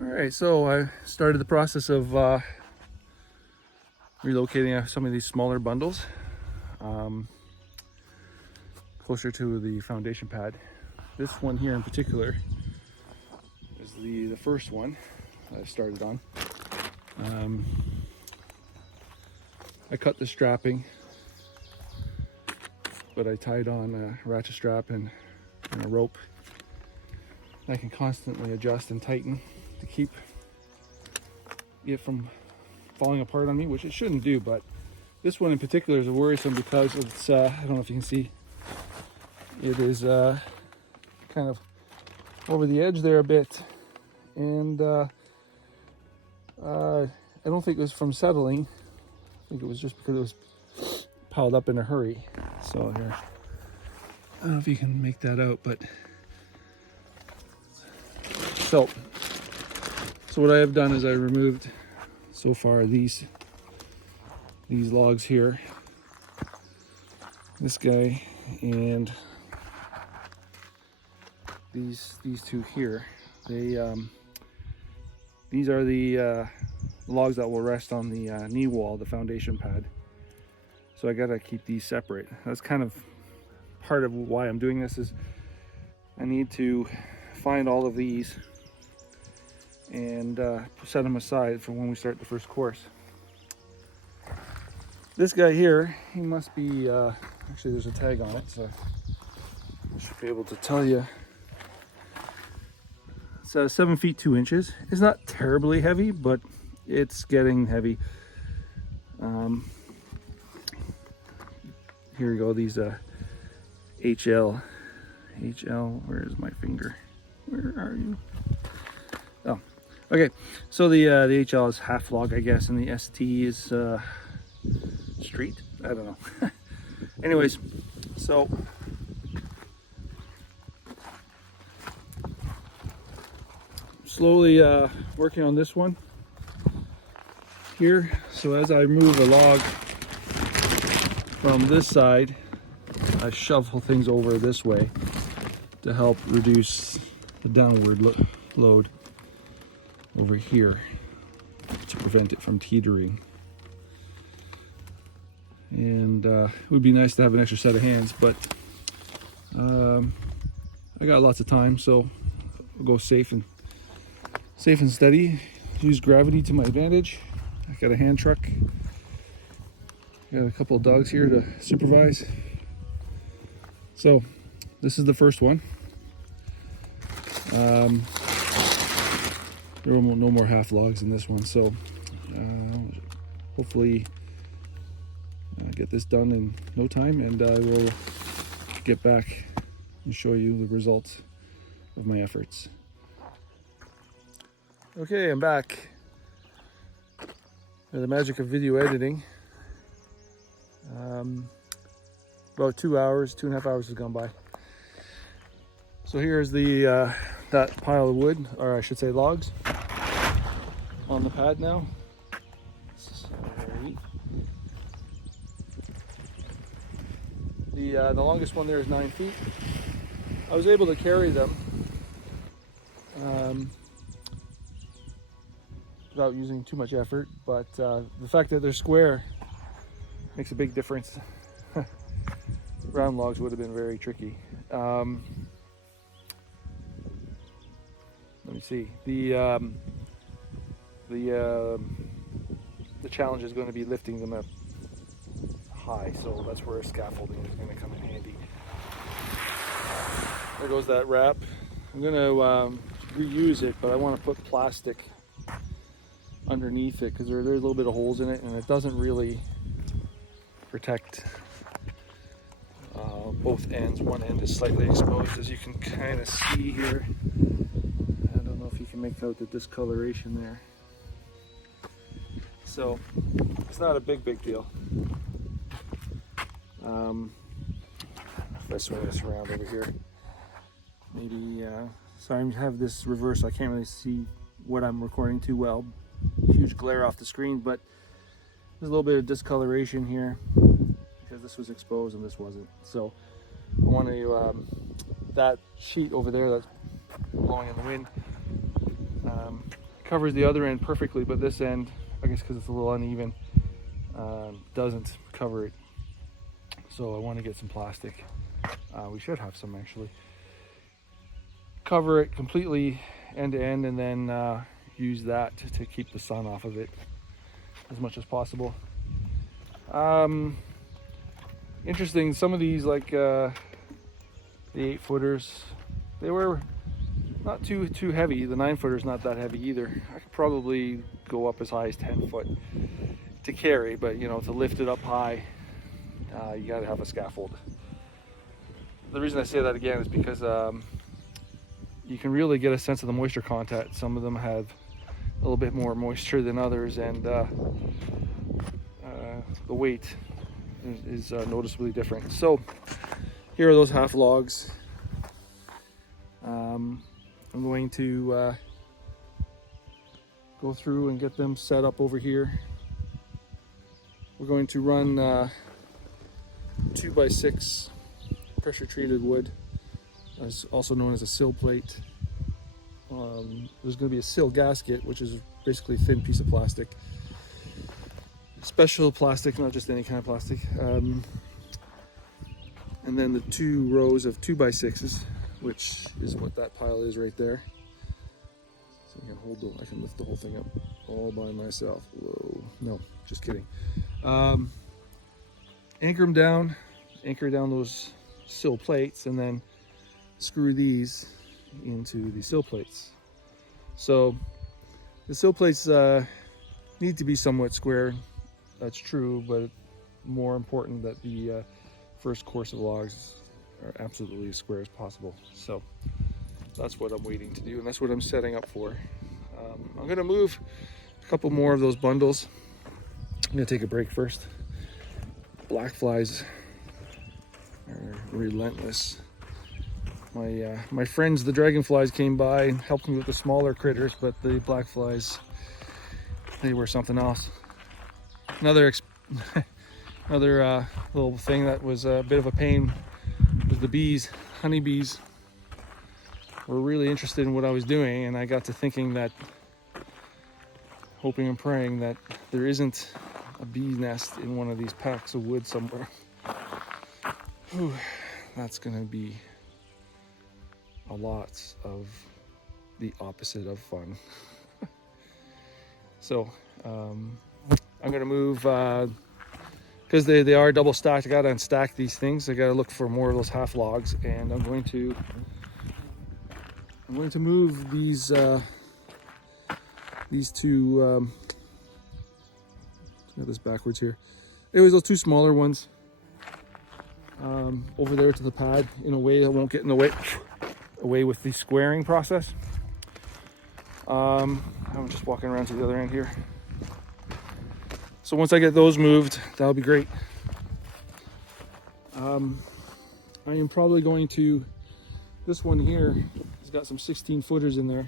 All right, so I started the process of relocating some of these smaller bundles closer to the foundation pad. This one here in particular is the first one that I started on. I cut the strapping, but I tied on a ratchet strap and a rope. I can constantly adjust and tighten to keep it from falling apart on me, which it shouldn't do, but this one in particular is worrisome because it's, I don't know if you can see, it is kind of over the edge there a bit, and I don't think it was from settling. I think it was just because it was piled up in a hurry. So here, I don't know if you can make that out, but so what I have done is I removed so far these logs here, this guy, and these two here. They these are the logs that will rest on the knee wall, the foundation pad. So I gotta keep these separate. That's kind of part of why I'm doing this, is I need to find all of these and set them aside for when we start the first course. This guy here, he must be, actually there's a tag on it, so I should be able to tell you. It's 7 feet 2 inches. It's not terribly heavy, but it's getting heavy. Here we go, these HL, where is my finger? Where are you? Oh, okay. So the HL is half log, I guess, and the ST is street. I don't know. Anyways, so slowly working on this one here. So as I move a log from this side, I shuffle things over this way to help reduce the downward load over here to prevent it from teetering. And it would be nice to have an extra set of hands, but I got lots of time, so I'll go safe and steady. Use gravity to my advantage. I got a hand truck. Got a couple of dogs here to supervise. So this is the first one. There are no more half logs in this one, so hopefully get this done in no time, and I will get back and show you the results of my efforts. Okay, I'm back. The magic of video editing. About 2 hours, 2.5 hours has gone by. So here's the that pile of wood, or I should say logs, on the pad now. The longest one there is 9 feet. I was able to carry them without using too much effort, but the fact that they're square makes a big difference. Round logs would have been very tricky. Let me see. The challenge is going to be lifting them up high, so that's where scaffolding is going to come in handy. There goes that wrap. I'm going to reuse it, but I want to put plastic underneath it because there's a little bit of holes in it, and it doesn't really protect both ends. One end is slightly exposed, as you can kind of see here. I don't know if you can make out the discoloration there. So it's not a big deal. If I swing this around over here, maybe, sorry, I have this reversed, so I can't really see what I'm recording too well. Huge glare off the screen, but there's a little bit of discoloration here because this was exposed and this wasn't. So I want to, that sheet over there that's blowing in the wind, covers the other end perfectly, but this end, I guess because it's a little uneven, doesn't cover it. So I want to get some plastic. We should have some actually. Cover it completely end to end, and then use that to keep the sun off of it as much as possible. Interesting, some of these, like the 8-footers, they were not too heavy. The 9-footer's not that heavy either. I could probably go up as high as 10 foot to carry, but you know, to lift it up high, you gotta have a scaffold. The reason I say that again is because you can really get a sense of the moisture content. Some of them have a little bit more moisture than others, and the weight is noticeably different. So here are those half logs. I'm going to go through and get them set up over here. We're going to run 2x6 pressure treated wood, as also known as a sill plate. There's going to be a sill gasket, which is basically a thin piece of plastic. Special plastic, not just any kind of plastic. And then the 2 rows of 2x6s, which is what that pile is right there. So I can lift the whole thing up all by myself. Whoa, no, just kidding. Anchor down those sill plates, and then screw these into the sill plates. So the sill plates need to be somewhat square. That's true, but more important that the first course of logs are absolutely as square as possible. So that's what I'm waiting to do, and that's what I'm setting up for. I'm going to move a couple more of those bundles. I'm going to take a break first. Black flies are relentless. My friends, the dragonflies, came by and helped me with the smaller critters, but the black flies, they were something else. Another little thing that was a bit of a pain was the bees. Honeybees were really interested in what I was doing, and I got to thinking that, hoping and praying that there isn't a bee's nest in one of these packs of wood somewhere. Whew, that's gonna be a lot of the opposite of fun. So I'm gonna move, because they are double stacked. I gotta unstack these things. I gotta look for more of those half logs, and I'm going to move these two. Got this backwards here. Anyways, those 2 smaller ones over there to the pad, in a way that won't get in the way with the squaring process. I'm just walking around to the other end here. So once I get those moved, that'll be great. I am probably going to, this one here has got some 16-footers in there,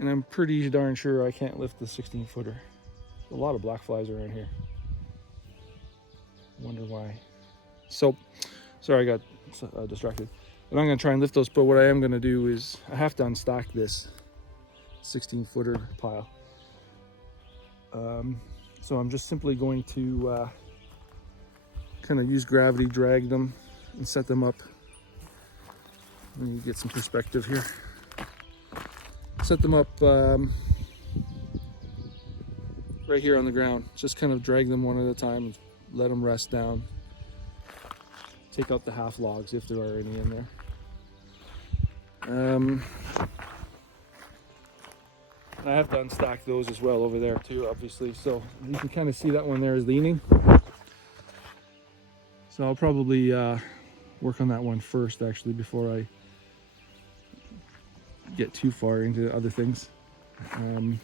and I'm pretty darn sure I can't lift the 16-footer. A lot of black flies around here. Wonder why. So, sorry, I got distracted. But I'm going to try and lift those, but what I am going to do is I have to unstack this 16-footer pile. So I'm just simply going to kind of use gravity, drag them, and set them up. Let me get some perspective here. Set them up right here on the ground. Just kind of drag them one at a time and let them rest down. Take out the half logs if there are any in there. I have to unstack those as well over there too, obviously. So you can kind of see that one there is leaning. So I'll probably work on that one first, actually, before I get too far into other things. And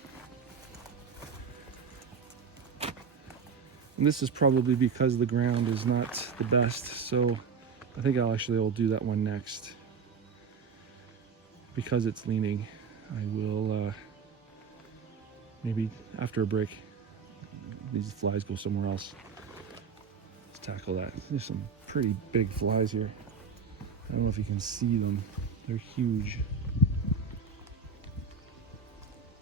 this is probably because the ground is not the best, so I think I'll do that one next. Because it's leaning, I will maybe after a break, these flies go somewhere else. Let's tackle that. There's some pretty big flies here. I don't know if you can see them. They're huge.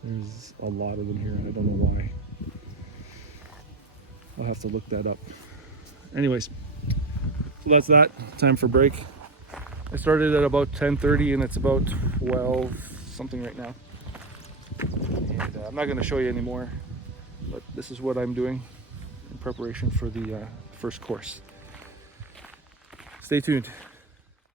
There's a lot of them here, and I don't know why. I'll have to look that up. Anyways, so that's that. Time for break. I started at about 10:30 and it's about 12 something right now. And I'm not going to show you anymore, but this is what I'm doing in preparation for the first course. Stay tuned.